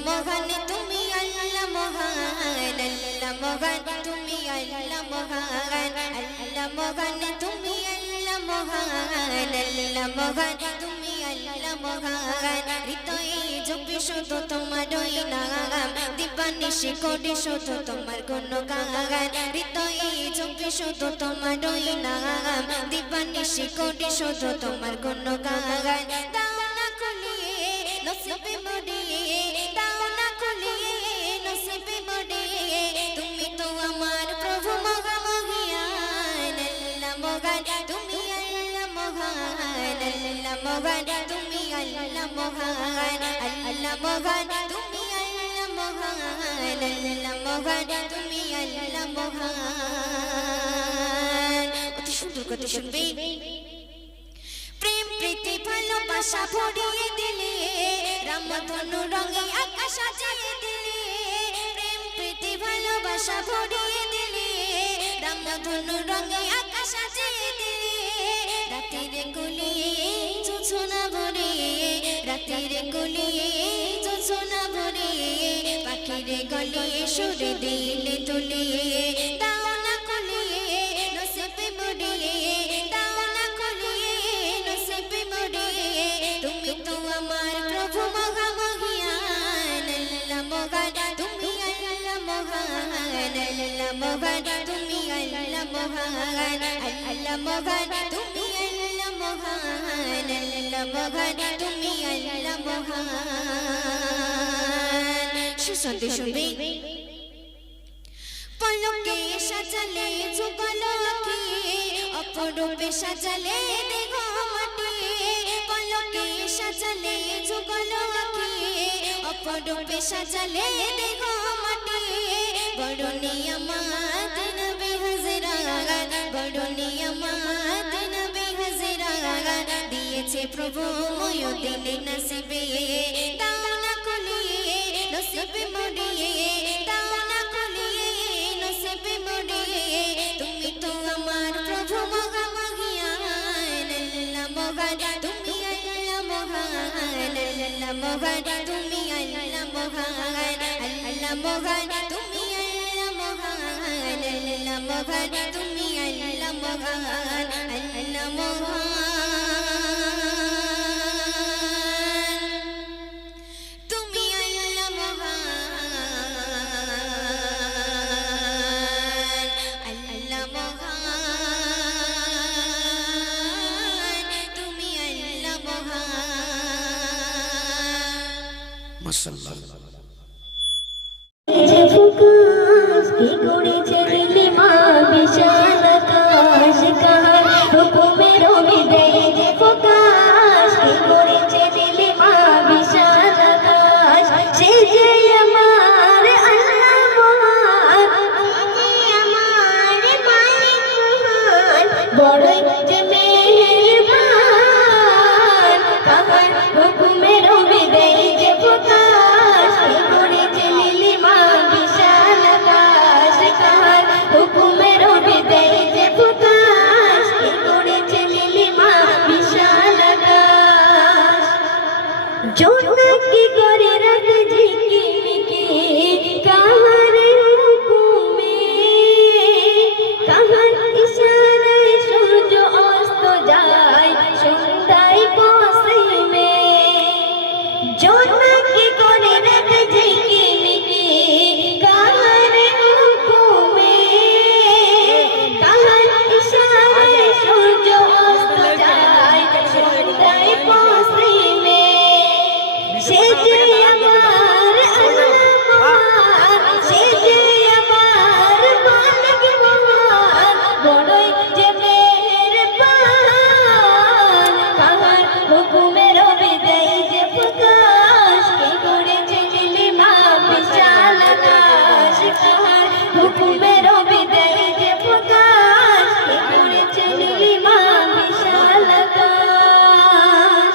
মহান তুমি আল্লাহ মহান আল্লাহ মহান তুমি আল্লাহ মহান আল্লাহ মহান তুমি আল্লাহ মহান আল্লাহ মহান তুমি আল্লাহ মহান হৃদয়ে জপি শুধু তোমারই নাম দিবানিশি করি শুধু তোমার গুণগান হৃদয়ে জপি শুধু তোমারই নাম দিবানিশি করি শুধু তোমার গুণগান দাও না খুলিয়ে নসিবে মরিয়ে দাও না খুলিয়ে নসিবে মরিয়ে তুমি তো আমার প্রভু মহামহিয়ান আল্লাহ মহান তুমি আল্লাহ মহান আল্লাহ মহান তুমি আল্লাহ মহান আল্লাহ মহান তুমি আল্লাহ মহান আল্লাহ মহান তুমি আল্লাহ মহান অতি সুন্দর কথা শুনবে প্রেম প্রীতি ভালোবাসা ভরিয়ে দিলে রামধনু রঙে আকাশ সাজিয়ে দিলে প্রেম প্রীতি ভালোবাসা ভরিয়ে দিলে রামধনু রঙে আকাশ সাজিয়ে দিলে রাতের গুলিয়ে জোছনা ভরে রাতের গুলিয়ে জোছনা ভরে পাখির গলিয়ে সুরে দিলে তুলিয়ে দাও না খুলিয়ে নসিবে মরিয়ে দাও না খুলিয়ে নসিবে মরিয়ে তুমি তো আমার প্রভু মহামহিয়ান আল্লাহ মহান তুমি আল্লাহ মহান আল্লাহ মহান তুমি আল্লাহ মহান আল্লাহ মহান তুমি আল্লাহ মহান আল্লাহ মহান তুমি আল্লাহ মহান সুসন্তে শুনবে পলকে সাজালে যুগল আঁখি অপরূপে সাজালে দেহ মাটি পলকে সাজালে যুগল আঁখি অপরূপে সাজালে দেহ মাটি বড় নিয়ামত নবী হাজরা বড় নিয়ামত নবী হাজরা দিয়েছে প্রভু মুয়ুদ্দিন নসিবে দাও না খুলিয়ে নসিবে মরিয়ে দাও না খুলিয়ে নসিবে মরিয়ে তুমি তো আমার প্রভু মহামহিয়ান আল্লাহ মহান তুমি আল্লাহ মহান আল্লাহ মহান তুমি আল্লাহ মহান আল্লাহ মহান তুমি আল্লাহ মহান আল্লাহ মহান তুমি আল্লাহ মহান আল্লাহ মহান তুমি আল্লাহ মহান আল্লাহ মহান তুমি আল্লাহ মহান মাশাআল্লাহ যে ফুকাস কি করেছে দিলে মা বিশাল আকাশ কাহার হুকুমের বিদায় যে ফুকাস কি করেছে দিলে মা বিশাল আকাশ সে যে আমার আল্লাহ মহান সে যে আমার মালিক মহান বড়ই যে মেহেরবান কাহার হুকুমের বিদায় যে ফুকাস কি করেছে দিলে মা বিশাল আকাশ কাহার হুকুমের বিদায় যে ফুকাস কি করেছে দিলে মা বিশাল আকাশ জোনাকি করে রাত ঝিকিমিকি কাহার হুকুমে কাহার ইশারায় সূর্য অস্ত যায় সন্ধ্যায় পশ্চিমে জোনাকি করে রাত ঝিকিমিকি কাহার হুকুমে কাহার ইশারায় সূর্য অস্ত যায় সন্ধ্যায় পশ্চিমে সে যে আমার আল্লাহ মহান সে যে আমার মালিক মহান বড়ই যে মেহেরবান কাহার হুকুমের বিদায় যে প্রকাশ কি করেছে দিলে মা বিশাল আকাশ কাহার হুকুমের বিদায় যে প্রকাশ কি করেছে দিলে মা বিশাল আকাশ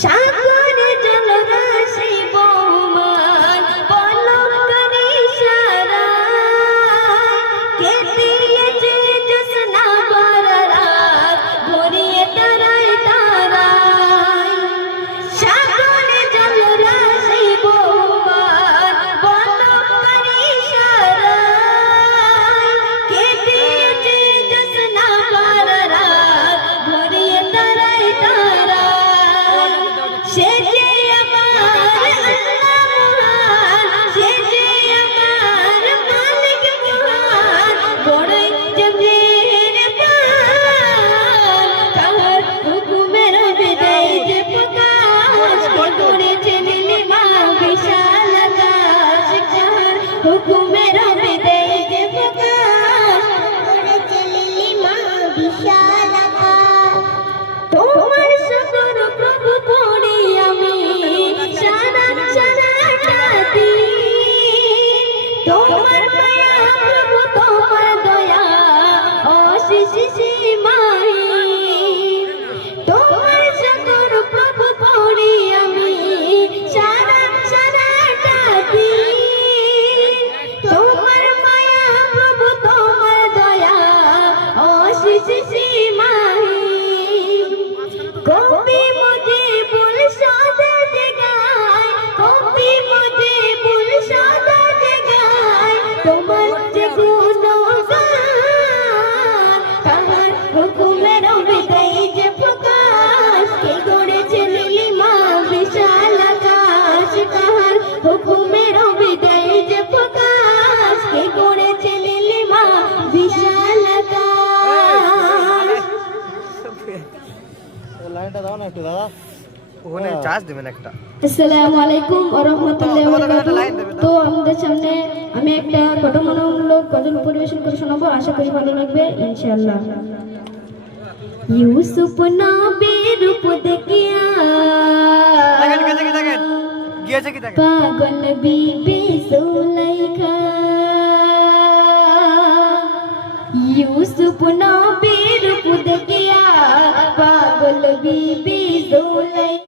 সাগরে জলরাশি বহুমান পলকের ইশারায় কে দিয়েছে জ্যোৎস্না ভরা রাত ভরিয়ে তারায় তারায় সাগরে জলরাশি চার্জ দিবেন একটা। আসসালামু আলাইকুম ওয়া রাহমাতুল্লাহি ওয়া বারাকাতুহু। তো আমাদের সামনে আমি একটা গঠনমূলক গজল পরিবেশন করে শোনাবো, আশা করি ভালো লাগবে ইনশাআল্লাহ। ইউসুফ নবীর রূপ দেখিয়া গিয়েছে কি দেখেন পাগল বিবি সুলাইখা, ইউসুফ নবীর রূপ দেখিয়া পাগল বিবি